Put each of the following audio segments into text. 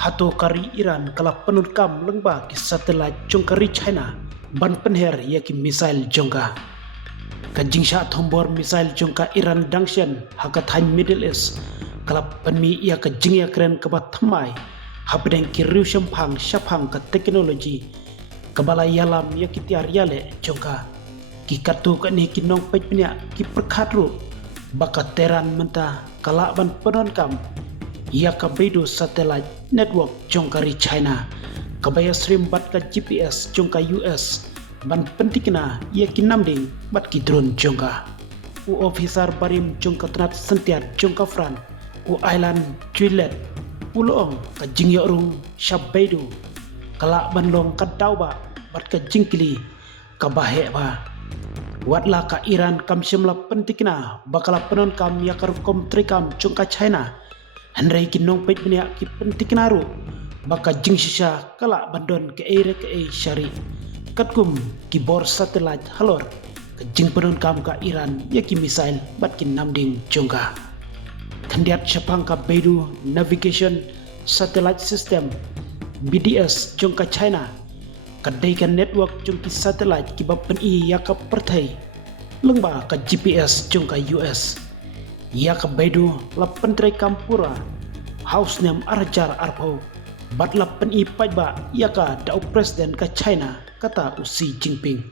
hato kari Iran kala penun kam lengba ki satelit jong kari China ban penher ya ki misail jongka ka jingsha thombor misail jongka Iran dangshan hakat han Middle East kala penmi ya ka jingya kren ka bat thamai habdeng ki riu shampang shapang ka teknologi kabala yalam ya ki tiar yale jongka ki katu ka ni ki nong pej pnya ki perkhatru bakat teran menta kala ban penon kam ia ka bedo satellite network jongkari China kabaya stream bat ka GPS jongka US ban pentikna ia ki namding bat ki drone jongka u officer barim jongka tnat sentiat jongka fran u island juilet u loong ka jingyo rung shabedo kala ban long ka dauba bat ka jingkili ka bahe ba watla ka Iran kam shimla pentikna bakala penon kam ya kar kom trikam jongka China Henry kinong pej benya ki pentiknaru baka jingshisha kala bandon ke ere ke e syari katkum ki bor satellite halor ke jing penon kam ka Iran ya ki misail bat ki namding jongka kandiat syapang ka bedu navigation satellite system BDS jongka China kadai ka network jongki satellite ki bapen i ya ka perthai lengba ka GPS jongka US ia ka bedu lapen trai kampura house nem arjar arpau bat lapen i pajba ia ka dau presiden ka China kata Xi Jinping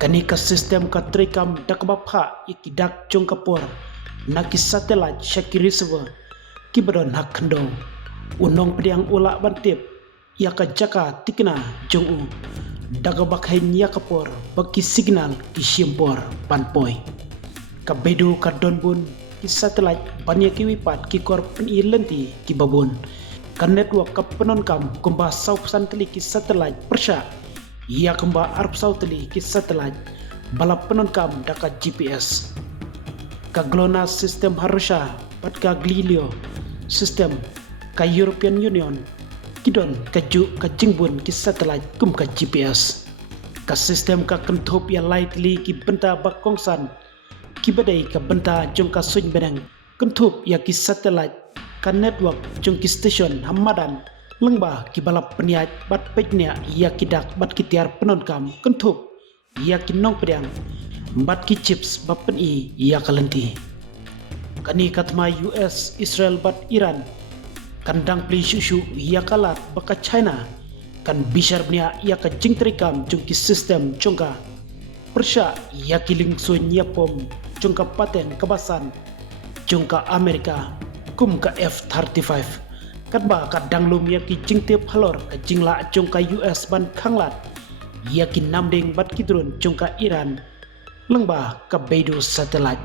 kani ka sistem ka trai kam dakbapha ikidak jong kapor naki satellite shaki receiver ki badon hak khando unong pediang ula bantip ia ka jaka tikna jong u dagabak hen ia kapor baki signal ki shimpor panpoi ka bedu ka donbun ki satellite banyak ki wipat ki kor pen i lenti ki babon kan network ka penon kam kumba saup santeli ki satellite persya ia kumba arp sauteli ki satellite bala penon kam daka GPS ka GLONASS system harusha pat ka Galileo system ka European Union kidon ka ju ka jingbun ki satellite kum ka GPS ka system ka kenthop ya lightly ki benta bakongsan ki badai ka benta jongka suñ benang kentup ya ki satellite ka network jongki station hamadan lengba ki balap peniat bat pejnya ya ki dak bat ki tiar penon kam kentup ya ki nong pedang bat ki chips bapen i ya kalenti kani katma US Israel bat Iran kandang pli shushu ya kalat baka China kan bishar bnia ya ka jingtrikam jongki system jongka persya ya ki lingsun ya pom jongka paten kebasan jongka Amerika kum ka F-35 katba ka danglum ya ki jingtip halor ka jingla jongka US ban khanglat ya ki namding bat ki drone jongka Iran lengba ka bedo satellite